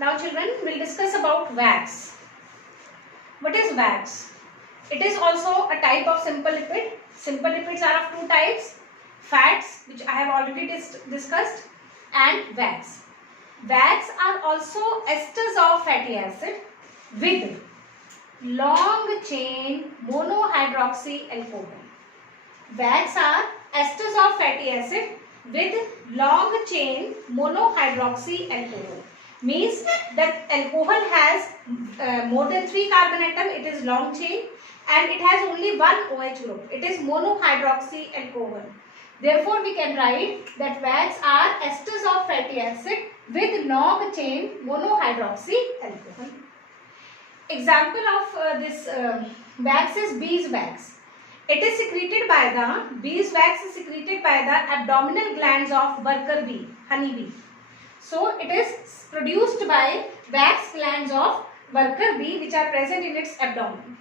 Now children, we'll discuss about wax. What is wax? It is also a type of simple lipid. Simple lipids are of two types: fats, which I have already discussed, and wax. Wax are also esters of fatty acid with long chain monohydroxy alcohol. Wax are esters of fatty acid with long chain monohydroxy alcohol. Means that alcohol has more than 3 carbon atom, it is long chain, and it has only one OH group. It is monohydroxy alcohol. Therefore, we can write that wax are esters of fatty acid with long chain monohydroxy alcohol. Example of this wax is beeswax. It is secreted by the beeswax is secreted by the abdominal glands of worker bee, honey bee. So it is produced by wax glands of worker bee which are present in its abdomen.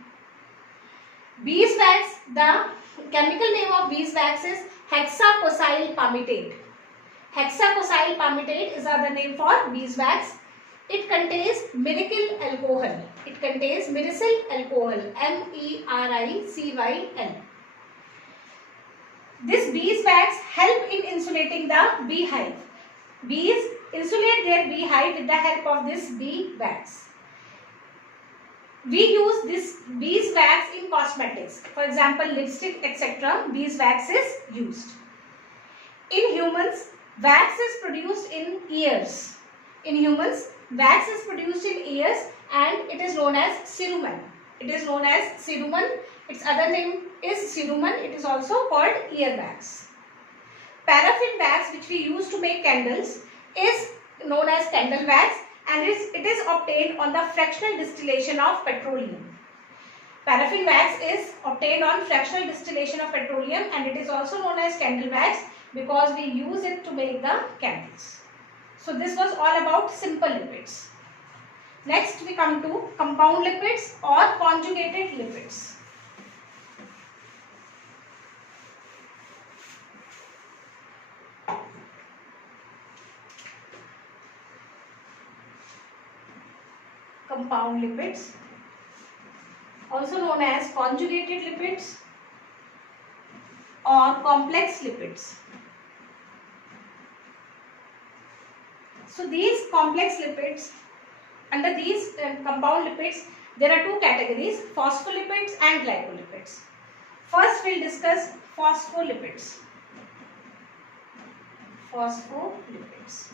Beeswax, the chemical name of beeswax is hexacosyl palmitate. Hexacosyl palmitate is the name for beeswax. It contains miracle alcohol. It contains miracle alcohol, MERICYL. This beeswax help in insulating the beehive. Bees insulate their beehive with the help of this beeswax. We use this beeswax in cosmetics. For example, lipstick, etc. Beeswax is used. In humans, wax is produced in ears. In humans, wax is produced in ears and it is known as cerumen. It is known as cerumen. Its other name is cerumen. It is also called ear wax. Paraffin wax, which we use to make candles, is known as candle wax and it is obtained on the fractional distillation of petroleum. Paraffin wax is obtained on fractional distillation of petroleum and it is also known as candle wax because we use it to make the candles. So this was all about simple lipids. Next we come to compound lipids or conjugated lipids. Compound lipids, also known as conjugated lipids or complex lipids. So these complex lipids, under these compound lipids, there are two categories: phospholipids and glycolipids. First we'll discuss phospholipids. Phospholipids.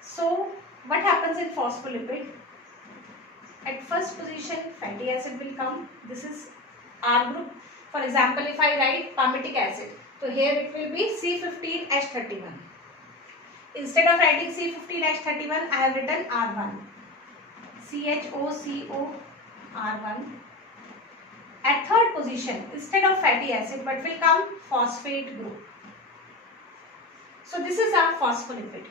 So what happens in phospholipid? At first position fatty acid will come. This is R group. For example, if I write palmitic acid, so here it will be C15H31. Instead of writing C15H31, I have written R1. CHOCO R1. At third position, instead of fatty acid, what will come? Phosphate group. So this is a phospholipid.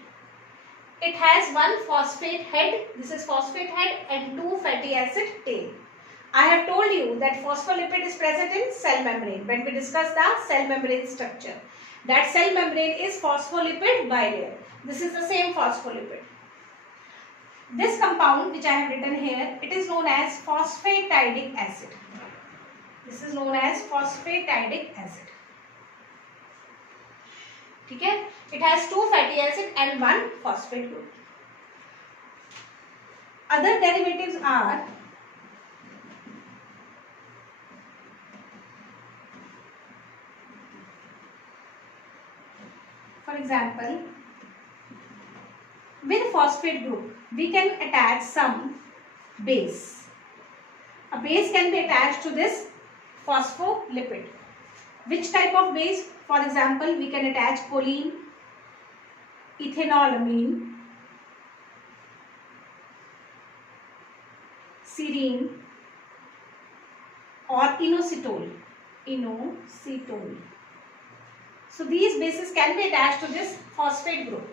It has one phosphate head, this is phosphate head, and two fatty acid tail. I have told you that phospholipid is present in cell membrane when we discuss the cell membrane structure. That cell membrane is phospholipid bilayer. This is the same phospholipid. This compound which I have written here, it is known as phosphatidic acid. This is known as phosphatidic acid. Okay? It has two fatty acid and one phosphate group. Other derivatives are for example, with phosphate group, we can attach some base. A base can be attached to this phospholipid. Which type of base? For example, we can attach choline, ethanolamine, serine, or inositol. Inositol. So these bases can be attached to this phosphate group.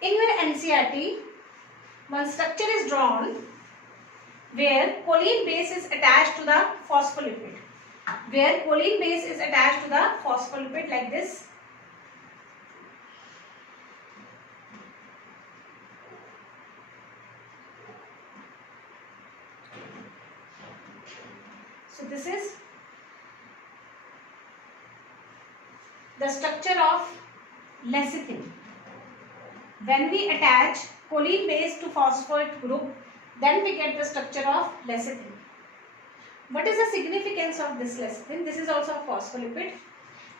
In your NCERT, one structure is drawn where choline base is attached to the phospholipid. Where choline base is attached to the phospholipid like this. So this is the structure of lecithin. When we attach choline base to phosphate group, then we get the structure of lecithin. What is the significance of this lecithin? This is also a phospholipid.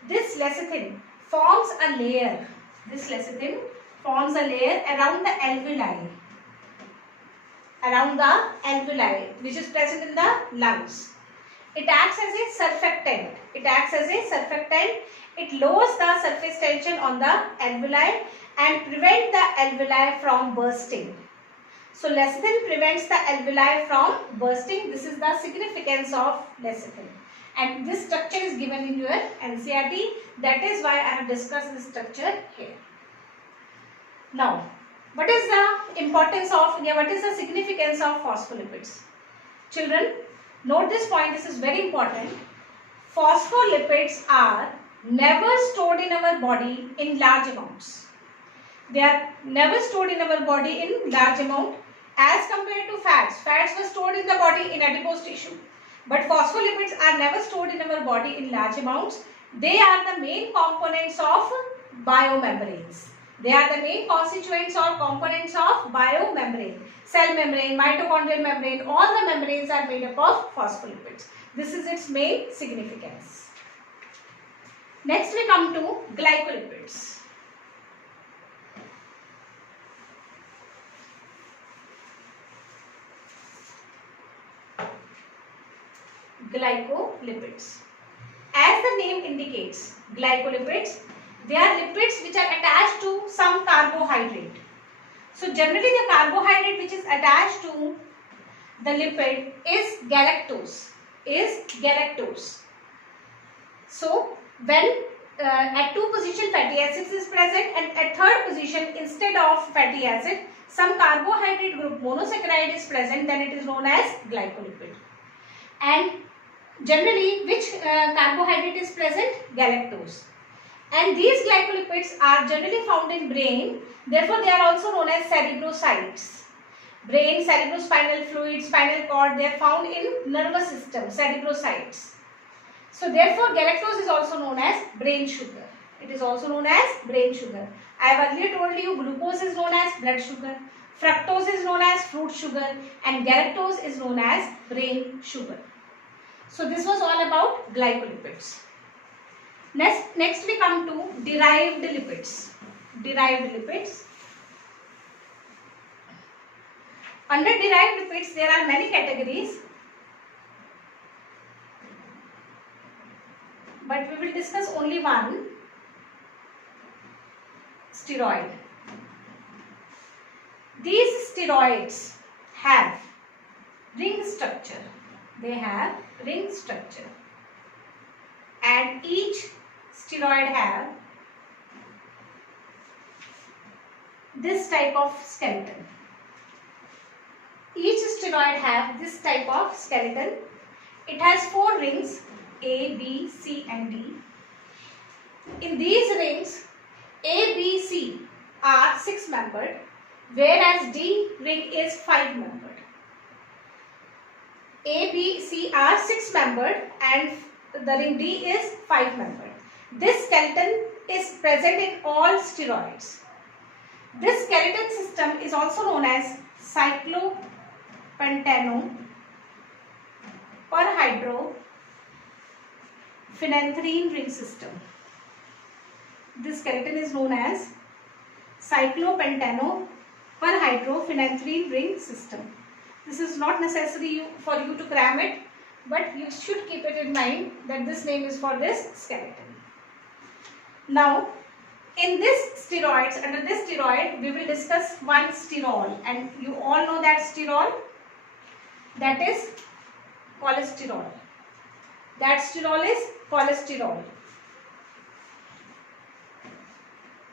This lecithin forms a layer. This lecithin forms a layer around the alveoli. Around the alveoli, which is present in the lungs. It acts as a surfactant. It lowers the surface tension on the alveoli and prevents the alveoli from bursting. So lecithin prevents the alveoli from bursting. This is the significance of lecithin. And this structure is given in your NCERT. That is why I have discussed this structure here. Now, what is the importance of, what is the significance of phospholipids? Children, note this point, this is very important. Phospholipids are never stored in our body in large amounts. They are never stored in our body in large amount as compared to fats. Fats were stored in the body in adipose tissue. But phospholipids are never stored in our body in large amounts. They are the main components of biomembranes. They are the main constituents or components of biomembrane. Cell membrane, mitochondrial membrane, all the membranes are made up of phospholipids. This is its main significance. Next we come to glycolipids. Glycolipids. As the name indicates, glycolipids, they are lipids which are attached to some carbohydrate. So generally the carbohydrate which is attached to the lipid is galactose. So when at 2 position fatty acids is present and at 3rd position instead of fatty acid some carbohydrate group monosaccharide is present, then it is known as glycolipid. And generally which carbohydrate is present? Galactose. And these glycolipids are generally found in brain, therefore they are also known as cerebrocytes. Brain, cerebrospinal fluid, spinal cord, they are found in nervous system, cerebrocytes. So therefore galactose is also known as brain sugar. It is also known as brain sugar. I have earlier told you glucose is known as blood sugar, fructose is known as fruit sugar, and galactose is known as brain sugar. So this was all about glycolipids. Next we come to derived lipids. Under derived lipids there are many categories, but we will discuss only one: steroid. These steroids have ring structure. They have ring structure, and each steroid have this type of skeleton. Each steroid have this type of skeleton. It has 4 rings, A, B, C and D. In these rings, A, B, C are 6-membered, whereas D ring is 5-membered. A, B, C are 6-membered and the ring D is 5-membered. This skeleton is present in all steroids. This skeleton system is also known as cyclopentanoperhydrophenanthrin ring system. This skeleton is known as cyclopentanoperhydrophenanthrin ring system. This is not necessary for you to cram it, but you should keep it in mind that this name is for this skeleton. Now, in this steroids, under this steroid, we will discuss one sterol, and you all know that sterol, that is cholesterol. That sterol is cholesterol.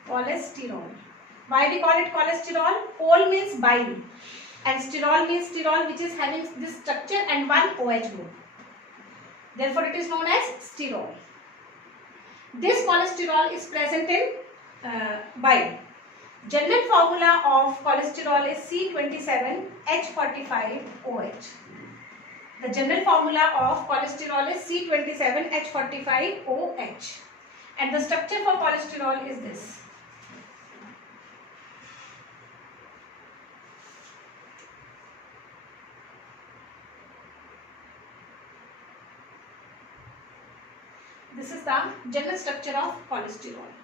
Cholesterol. Why we call it cholesterol? Chol means bile and sterol means sterol which is having this structure and one OH group. Therefore, it is known as sterol. This cholesterol is present in bile. General formula of cholesterol is C27H45OH. The general formula of cholesterol is C27H45OH, and the structure for cholesterol is this. This is the general structure of cholesterol.